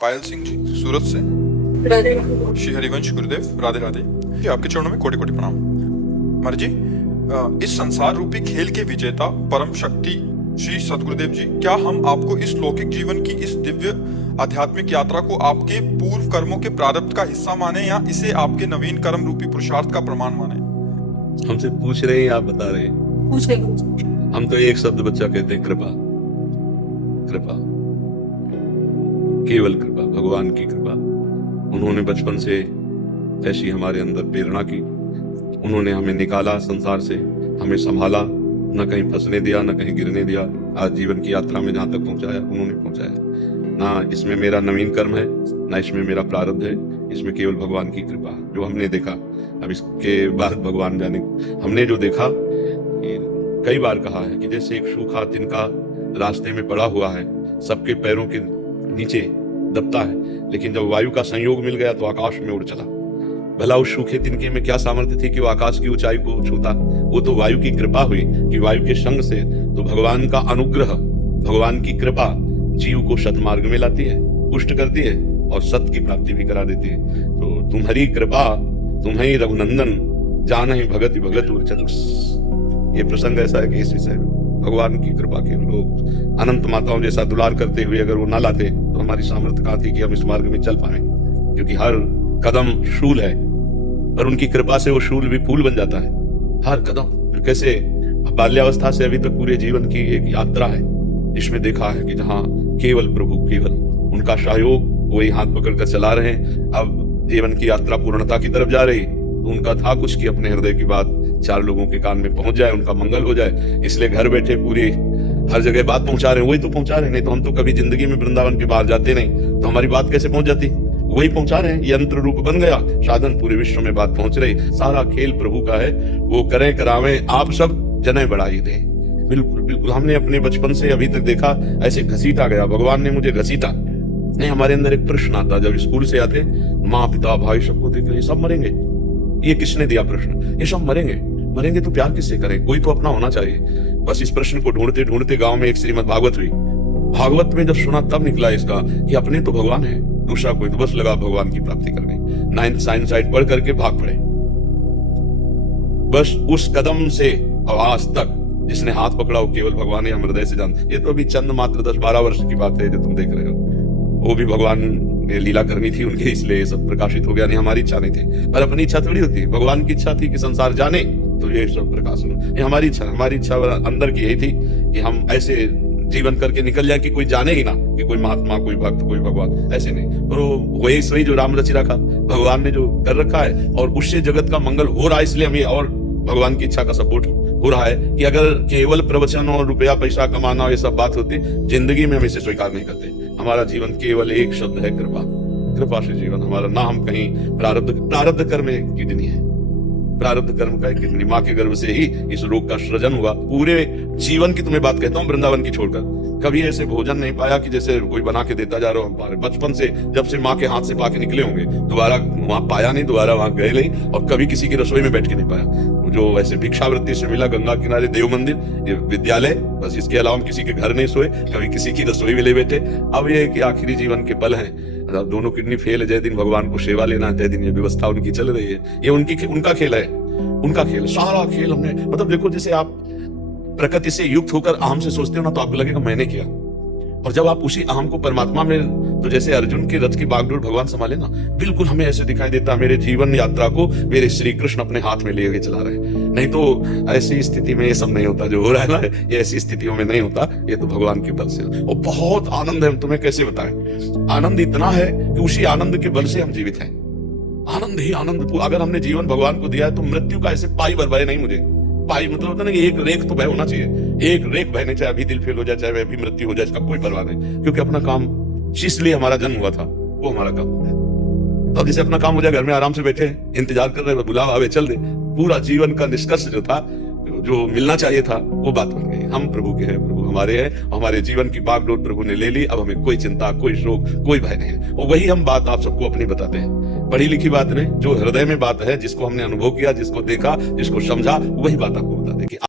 पायल सिंह जी सूरत से। राधे। श्री हरिवंश गुरुदेव राधे राधे जी, आपके चरणों में कोटि कोटि प्रणाम। महाराज जी, इस संसार रूपी खेल के विजेता परम शक्ति श्री सदगुरुदेव जी, क्या हम आपको इस लौकिक जीवन की इस दिव्य आध्यात्मिक यात्रा को आपके पूर्व कर्मों के प्रारब्ध का हिस्सा माने या इसे आपके नवीन कर्म रूपी पुरुषार्थ का प्रमाण माने? हमसे पूछ रहे हैं, आप बता रहे हैं। पूछे हम तो एक शब्द बच्चा कहते हैं, कृपा। कृपा, केवल कृपा, भगवान की कृपा। उन्होंने बचपन से ऐसी हमारे अंदर प्रेरणा की, उन्होंने हमें निकाला संसार से, हमें संभाला, न कहीं फंसने दिया, न कहीं गिरने दिया। आज जीवन की यात्रा में जहां तक पहुंचाया उन्होंने पहुंचाया। ना इसमें मेरा नवीन कर्म है, ना इसमें मेरा प्रारब्ध है, इसमें केवल भगवान की कृपा जो हमने देखा। अब इसके बाद भगवान जाने। हमने जो देखा, कई बार कहा है कि जैसे एक सूखा तिनका रास्ते में पड़ा हुआ है, सबके पैरों के नीचे दबता है, लेकिन जब वायु का संयोग मिल गया तो आकाश में उड़ चला। भला उस सूखे तिनके में क्या सामर्थ्य थी कि वो आकाश की ऊंचाई को छूता? वो तो वायु की कृपा हुई कि वायु के संग से, तो भगवान का अनुग्रह, भगवान की कृपा जीव को सतमार्ग में लाती है, पुष्ट करती है और सत्य की प्राप्ति भी करा देती है। तो तुम्हारी कृपा, तुम्हें रघुनंदन जान ही भगत भगत उर। ये प्रसंग ऐसा है कि इस विषय में भगवान की कृपा के लोग अनंत माताओं जैसा दुलार करते हुए अगर वो ना लाते तो हमारी सामर्थ्य कहाँ थी कि हम इस मार्ग में चल पाए? क्योंकि हर कदम शूल है, पर उनकी कृपा से वो शूल भी फूल बन जाता है। हर कदम कैसे बाल्यावस्था से अभी तक पूरे जीवन की एक यात्रा है, जिसमें देखा है कि जहाँ केवल प्रभु, केवल उनका सहयोग, वही हाथ पकड़कर चला रहे हैं। अब जीवन की यात्रा पूर्णता की तरफ जा रही, तो उनका था कुछ कि अपने हृदय की बात चार लोगों के कान में पहुंच जाए, उनका मंगल हो जाए। इसलिए घर बैठे पूरी हर जगह बात पहुंचा रहे हैं, वही तो पहुंचा रहे हैं। नहीं तो हम तो कभी जिंदगी में वृंदावन के बाहर जाते नहीं, तो हमारी बात कैसे पहुंच जाती? वही पहुंचा रहे हैं, यंत्र रूप बन गया साधन, पूरे विश्व में बात पहुंच रही। सारा खेल प्रभु का है, वो करें करावें आप सब जने बढ़ाई दे। बिल्कुल बिल्कुल, हमने अपने बचपन से अभी तक देखा ऐसे घसीटा गया, भगवान ने मुझे घसीटा नहीं। हमारे अंदर एक प्रश्न आता, जब स्कूल से आते, माँ पिता भाई सबको देख रहे, सब मरेंगे, ये किसने दिया प्रश्न? ये सब मरेंगे, मरेंगे तो प्यार किससे करें? कोई तो अपना होना चाहिए। बस इस प्रश्न को ढूंढते ढूंढते गांव में एक श्रीमद् भागवत हुई। भागवत में जब सुना तब निकला इसका कि अपने तो भगवान है, दूसरा कोई तो। बस लगा भगवान की प्राप्ति करने, 9th साइंस साइड पढ़ करके भाग पड़े। बस उस कदम से आज तक जिसने हाथ पकड़ा वो केवल भगवान है, हम हृदय से जानते। ये तो अभी चंद मात्र 10-12 वर्ष की बात है जो तुम देख रहे हो। वो भी भगवान ने लीला करनी थी उनके, इसलिए सब प्रकाशित हो गया। नहीं, हमारी इच्छा नहीं थी, पर अपनी इच्छा थोड़ी होती है। भगवान की इच्छा थी कि संसार जाने, तो ये सब प्रकाश हो। ये हमारी इच्छा अंदर की यही थी कि हम ऐसे जीवन करके निकल जाए कि कोई जाने ही ना कि कोई महात्मा, कोई भक्त, कोई भगवान, ऐसे नहीं। पर वही सही जो राम रचि रखा, भगवान ने जो कर रखा है, और उससे जगत का मंगल हो रहा है। इसलिए हमें और भगवान की इच्छा का सपोर्ट हो रहा है कि अगर केवल प्रवचन और रुपया पैसा कमाना ये सब बात होती, जिंदगी में हम इसे स्वीकार नहीं करते। हमारा जीवन केवल एक शब्द है, कृपा। कृपा से जीवन हमारा, ना हम कहीं प्रारब्ध कर्म किडनी है, प्रारब्ध कर्म का किडनी। माँ के गर्भ से ही इस रोग का सृजन हुआ। पूरे जीवन की तुम्हें बात कहता हूँ, वृंदावन की छोड़कर कभी ऐसे भोजन नहीं पाया कि जैसे कोई बना के देता जा रहा हो। बचपन से जब से माँ के हाथ से पाके निकले होंगे, दोबारा वहां पाया नहीं, दोबारा वहां गए नहीं, और कभी किसी की रसोई में बैठ के नहीं पाया। जो ऐसे भिक्षावृत्ति से मिला, गंगा किनारे देव मंदिर, विद्यालय, बस इसके अलावा हम किसी के घर नहीं सोए, कभी किसी की रसोई में ले बैठे। अब ये कि आखिरी जीवन के पल हैं, दोनों किडनी फेल है, जय दिन भगवान को सेवा लेना है, जय दिन ये व्यवस्था उनकी चल रही है। ये उनका खेल है, उनका खेल। सारा खेल हमने, मतलब देखो, जैसे आप प्रकृति से युक्त होकर अहम से सोचते हो ना, तो आपको लगेगा मैंने किया। और जब आप उसी अहम को परमात्मा में, तो जैसे अर्जुन के रथ की बागडोर भगवान संभाले ना, बिल्कुल हमें ऐसे दिखाई देता मेरे जीवन यात्रा को मेरे श्री कृष्ण अपने हाथ में लिए चला रहे हैं। नहीं तो ऐसी स्थिति में ये सब नहीं होता जो हो रहा है ना, ये ऐसी स्थितियों में नहीं होता। ये तो भगवान के बल से, और बहुत आनंद है। तुम्हें कैसे बताएं, आनंद इतना है कि उसी आनंद के बल से हम जीवित हैं। आनंद ही आनंद। अगर हमने जीवन भगवान को दिया है तो मृत्यु का ऐसे पाई भय नहीं। मुझे पाई मतलब होता ना कि एक रेख तो भय होना चाहिए, एक रेख भय नहीं, चाहे अभी दिल फेल हो जाए, चाहे अभी मृत्यु हो जाए, इसका कोई परवाह नहीं। क्योंकि अपना काम जिस लिए हमारा जन्म हुआ था वो हमारा काम हो गया। तो अब जैसे अपना काम हो जाए, घर में आराम से बैठे इंतजार कर रहे हैं, बुलावा आवे चल दे। पूरा जीवन का निष्कर्ष जो था, जो मिलना चाहिए था, वो बात बन गई। हम प्रभु के हैं, प्रभु हमारे हैं, हमारे जीवन की बागडोर प्रभु ने ले ली। अब हमें कोई चिंता, कोई शोक, कोई भय नहीं है। और वही हम बात आप सबको अपनी बताते हैं, पढ़ी लिखी बात नहीं, जो हृदय में बात है, जिसको हमने अनुभव किया, जिसको देखा, जिसको समझा, वही बात आपको बता दे कि